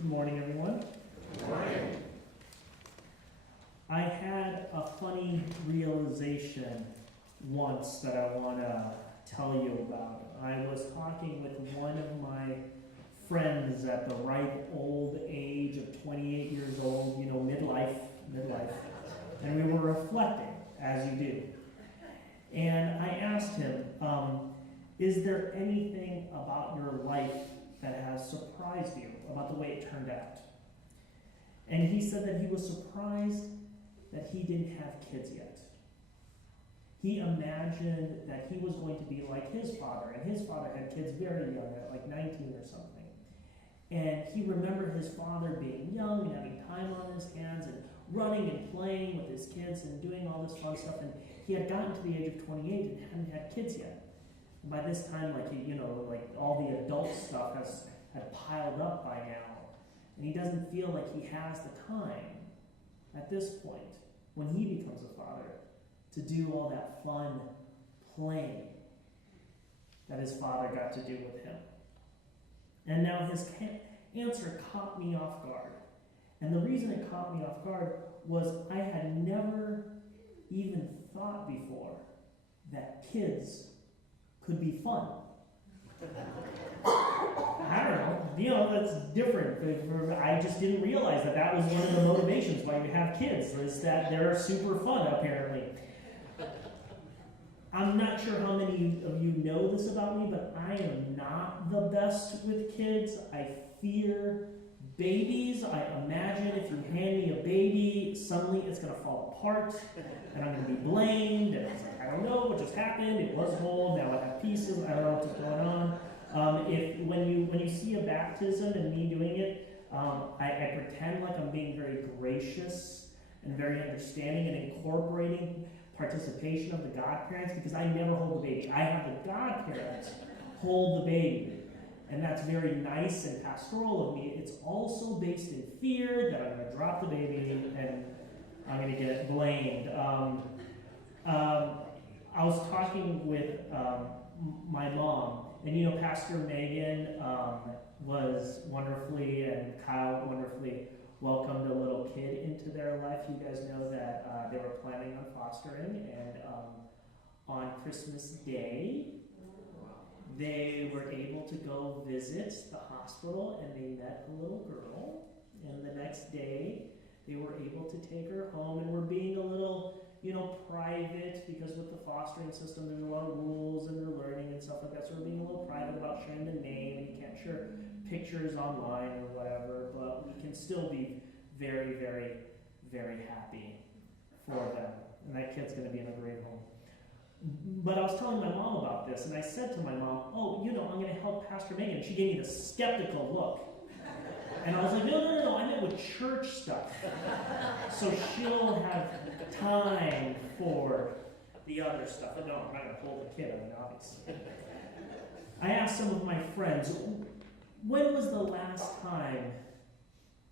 Good morning, everyone. Good morning. I had a funny realization once that I want to tell you about. I was talking with one of my friends at the ripe old age of 28 years old, midlife, and we were reflecting, as you do. And I asked him, is there anything about your life that has surprised you about the way it turned out? And he said that he was surprised that he didn't have kids yet. He imagined that he was going to be like his father, and his father had kids very young, at like 19 or something. And he remembered his father being young and having time on his hands and running and playing with his kids and doing all this fun stuff. And he had gotten to the age of 28 and hadn't had kids yet. And by this time, all the adult stuff had piled up by now. And he doesn't feel like he has the time at this point, when he becomes a father, to do all that fun playing that his father got to do with him. And now his answer caught me off guard. And the reason it caught me off guard was I had never even thought before that kids could be fun. I don't know, that's different. I just didn't realize that was one of the motivations why you have kids, is that they're super fun, apparently. I'm not sure how many of you know this about me, but I am not the best with kids. I fear babies. I imagine if you hand me a baby, suddenly it's going to fall apart, and I'm going to be blamed, and it's like, I don't know what just happened, it was whole, now I have pieces, I don't know what's going on. When you see a baptism and me doing it, I pretend like I'm being very gracious and very understanding and incorporating participation of the godparents, because I never hold the baby. I have the godparents hold the baby. And that's very nice and pastoral of me. It's also based in fear that I'm going to drop the baby and I'm going to get blamed. I was talking with my mom, and Pastor Megan was wonderfully, and Kyle wonderfully welcomed a little kid into their life. You guys know that they were planning on fostering, and on Christmas Day, they were able to go visit the hospital, and they met a little girl. And the next day, they were able to take her home, and we're being a little, private, because with the fostering system, there's a lot of rules, and they're learning and stuff like that. So we're being a little private about sharing the name, and you can't share pictures online or whatever, but we can still be very, very, very happy for them. And that kid's going to be in a great home. But I was telling my mom about this, and I said to my mom, I'm going to help Pastor Megan. She gave me the skeptical look. And I was like, no, I meant with church stuff. So she'll have time for the other stuff. But no, I'm not going to hold the kid, obviously. I asked some of my friends, when was the last time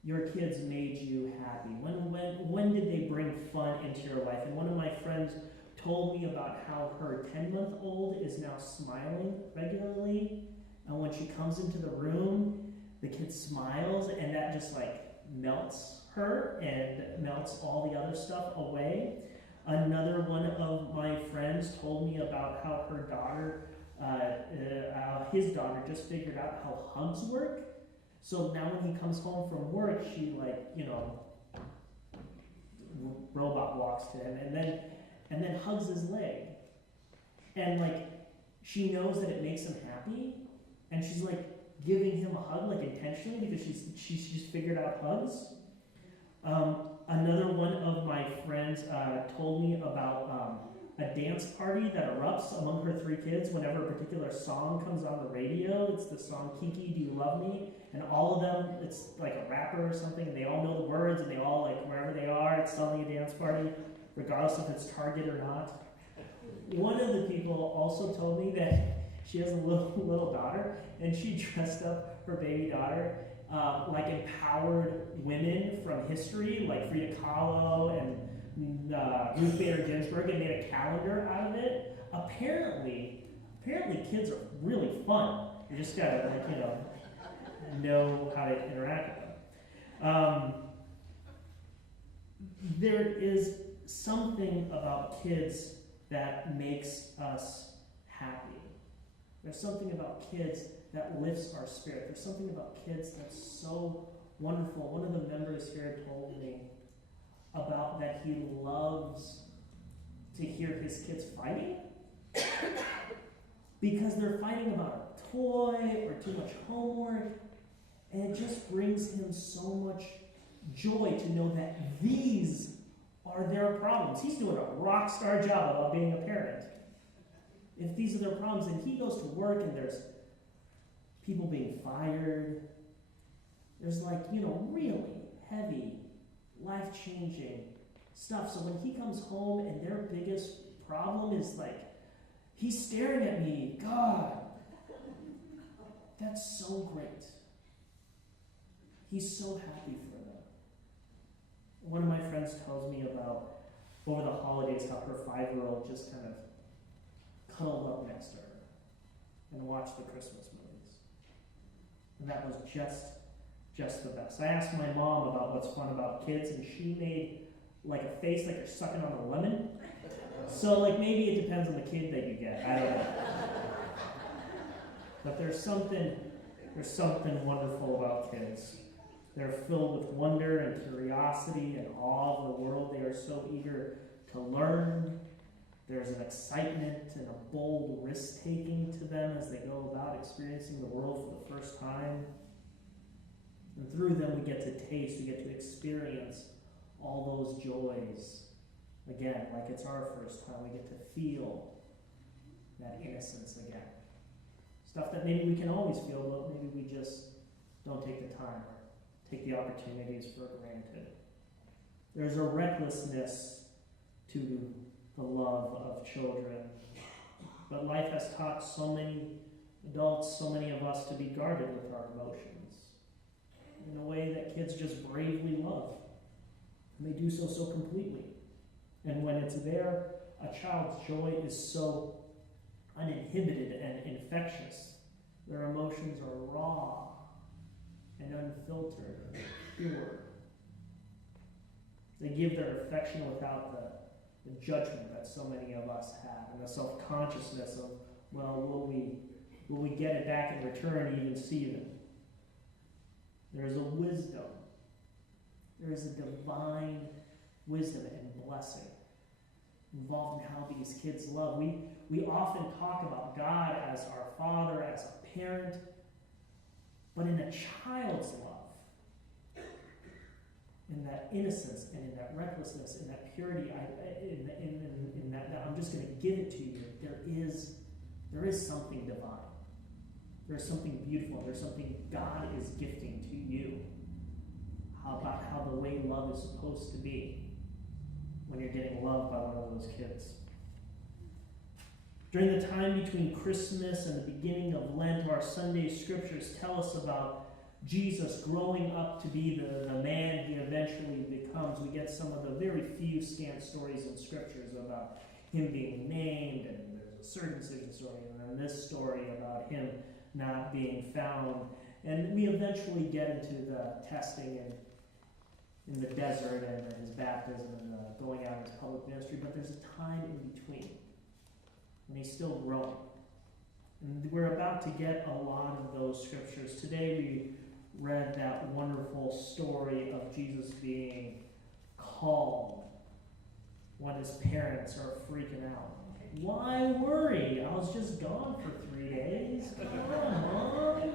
your kids made you happy? When did they bring fun into your life? And one of my friends told me about how her 10-month-old is now smiling regularly, and when she comes into the room, the kid smiles, and that just melts her and melts all the other stuff away. Another one of my friends told me about how her daughter, his daughter, just figured out how hugs work. So now when he comes home from work, she robot walks to him, and then hugs his leg. And she knows that it makes him happy, and she's giving him a hug intentionally, because she's just figured out hugs. Another one of my friends told me about a dance party that erupts among her 3 kids whenever a particular song comes on the radio. It's the song Kiki, Do You Love Me? And all of them, it's like a rapper or something, and they all know the words, and they all, wherever they are, it's suddenly a dance party, regardless if it's Target or not. One of the people also told me that she has a little daughter, and she dressed up her baby daughter like empowered women from history, like Frida Kahlo and Ruth Bader Ginsburg, and made a calendar out of it. Apparently kids are really fun. You just gotta know how to interact with them. There is something about kids that makes us happy. There's something about kids that lifts our spirit. There's something about kids that's so wonderful. One of the members here told me about that he loves to hear his kids fighting because they're fighting about a toy or too much homework, and it just brings him so much joy to know that these are their problems. He's doing a rock star job about being a parent. If these are their problems, and he goes to work and there's people being fired, there's really heavy, life-changing stuff. So when he comes home and their biggest problem is he's staring at me, God, that's so great. He's so happy for them. One of my friends tells me about, over the holidays, how her 5-year-old just kind of cuddled up next to her and watched the Christmas movies. And that was just the best. I asked my mom about what's fun about kids, and she made a face like you're sucking on a lemon. So maybe it depends on the kid that you get. I don't know. But there's something wonderful about kids. They're filled with wonder and curiosity and awe of the world. They are so eager to learn. There's an excitement and a bold risk-taking to them as they go about experiencing the world for the first time. And through them we get to taste, we get to experience all those joys. Again, like it's our first time, we get to feel that innocence again. Stuff that maybe we can always feel, but maybe we just don't take the time or take the opportunities for granted. There's a recklessness to the love of children. But life has taught so many adults, so many of us, to be guarded with our emotions in a way that kids just bravely love. And they do so completely. And when it's there, a child's joy is so uninhibited and infectious. Their emotions are raw and unfiltered, pure. They give their affection without the judgment that so many of us have, and the self-consciousness of, will we get it back in return even see them? There is a wisdom. There is a divine wisdom and blessing involved in how these kids love. We often talk about God as our Father, as a parent, but in a child's love, in that innocence and in that recklessness, in that purity, in that I'm just going to give it to you, there is something divine. There's something beautiful. There's something God is gifting to you. About how the way love is supposed to be when you're getting loved by one of those kids. During the time between Christmas and the beginning of Lent, our Sunday scriptures tell us about Jesus growing up to be the man he eventually becomes. We get some of the very few scant stories in scriptures about him being named, and there's a circumcision story, and then this story about him not being found. And we eventually get into the testing and in the desert and his baptism and going out in his public ministry, but there's a time in between when he's still growing. And we're about to get a lot of those scriptures. Today we read that wonderful story of Jesus being calm when his parents are freaking out. Why worry? I was just gone for 3 days. Come on.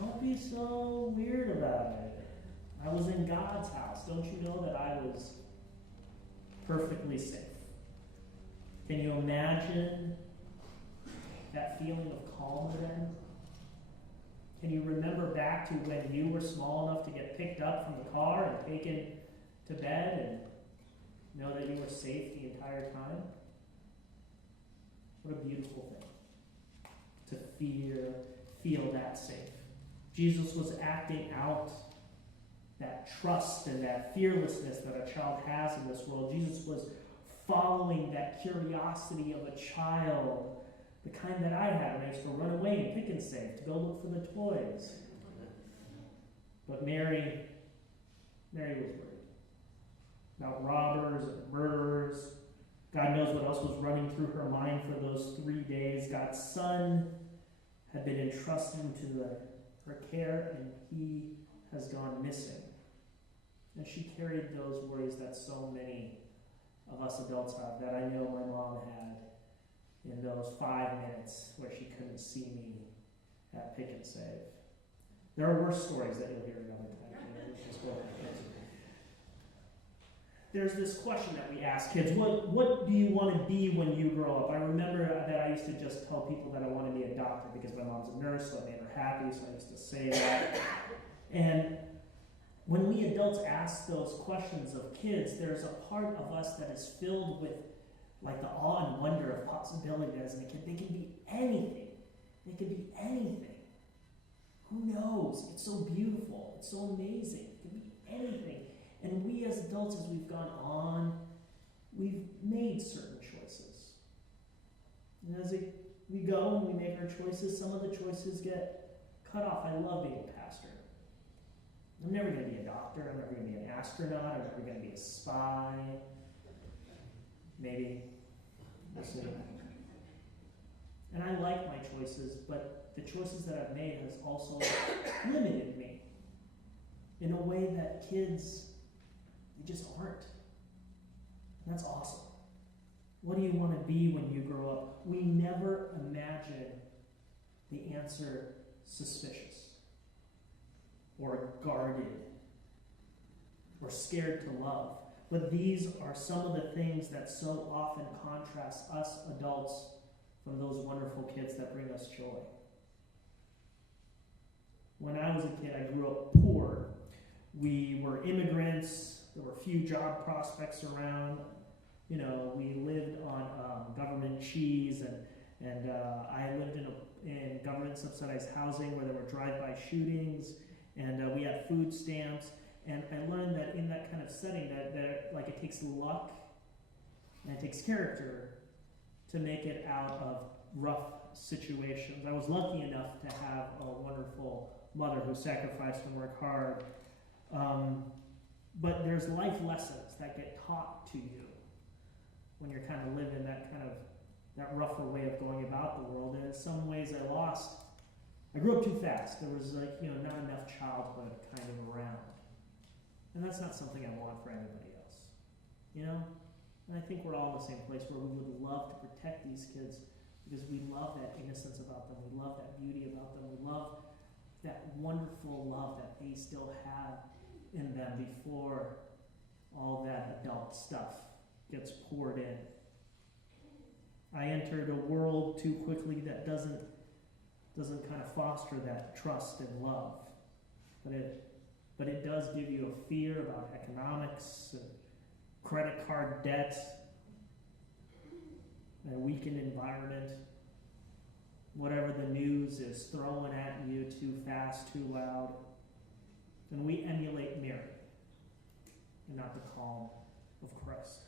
Don't be so weird about it. I was in God's house. Don't you know that I was perfectly safe? Can you imagine that feeling of calm then? Can you remember back to when you were small enough to get picked up from the car and taken to bed and know that you were safe the entire time? What a beautiful thing to feel that safe. Jesus was acting out that trust and that fearlessness that a child has in this world. Jesus was following that curiosity of a child, the kind that I had when I used to run away and pick and save to go look for the toys. But Mary Mary was worried about robbers and murderers. God knows what else was running through her mind for those 3 days. God's son had been entrusted into her care, and he has gone missing. And she carried those worries that so many of us adults have, that I know my mom had in those 5 minutes where she couldn't see me at Pick and Save. There are worse stories that you'll hear another time. Just go ahead. There's this question that we ask kids, what do you want to be when you grow up? I remember that I used to just tell people that I wanted to be a doctor because my mom's a nurse, so it made her happy, so I used to say that. And when we adults ask those questions of kids, there's a part of us that is filled with like the awe and wonder of possibility as a kid. They can be anything. They can be anything. Who knows? It's so beautiful. It's so amazing. It can be anything. And we as adults, as we've gone on, we've made certain choices. And as we go and we make our choices, some of the choices get cut off. I love being a pastor. I'm never going to be a doctor. I'm never going to be an astronaut. I'm never going to be a spy. Maybe. We'll see. And I like my choices, but the choices that I've made has also limited me in a way that kids, they just aren't. And that's awesome. What do you want to be when you grow up? We never imagine the answer suspicious or guarded or scared to love. But these are some of the things that so often contrast us adults from those wonderful kids that bring us joy. When I was a kid, I grew up poor. We were immigrants. There were few job prospects around. You know, we lived on government cheese, and I lived in government subsidized housing where there were drive-by shootings, and we had food stamps. And I learned that in that kind of setting that like it takes luck and it takes character to make it out of rough situations. I was lucky enough to have a wonderful mother who sacrificed and worked hard. But there's life lessons that get taught to you when you're kind of living that rougher way of going about the world. And in some ways I grew up too fast. There was not enough childhood kind of around. And that's not something I want for anybody else. And I think we're all in the same place where we would love to protect these kids because we love that innocence about them. We love that beauty about them. We love that wonderful love that they still have in them before all that adult stuff gets poured in. I entered a world too quickly that doesn't kind of foster that trust and love. But it does give you a fear about economics and credit card debt and a weakened environment. Whatever the news is throwing at you too fast, too loud. And we emulate Mary and not the calm of Christ.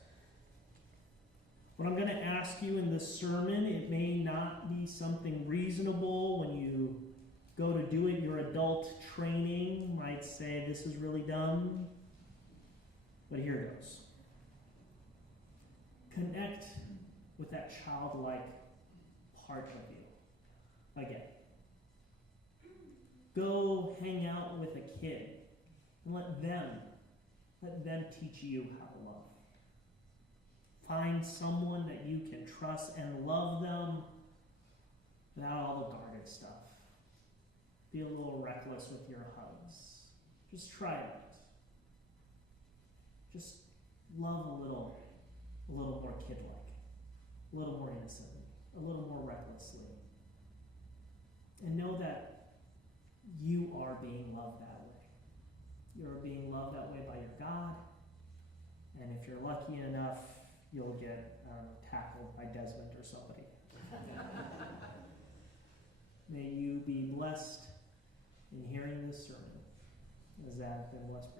What I'm going to ask you in this sermon, it may not be something reasonable when you go to do it. Your adult training might say this is really dumb. But here it goes. Connect with that childlike part of you again. Go hang out with a kid and let them teach you how to love. Find someone that you can trust and love them without all the guarded stuff. Be a little reckless with your hugs. Just try it. Just love a little more kid-like, a little more innocently, a little more recklessly. And know that you are being loved that way. You're being loved that way by your God. And if you're lucky enough, you'll get tackled by Desmond or somebody. May you be blessed in hearing this sermon, as I have been blessed.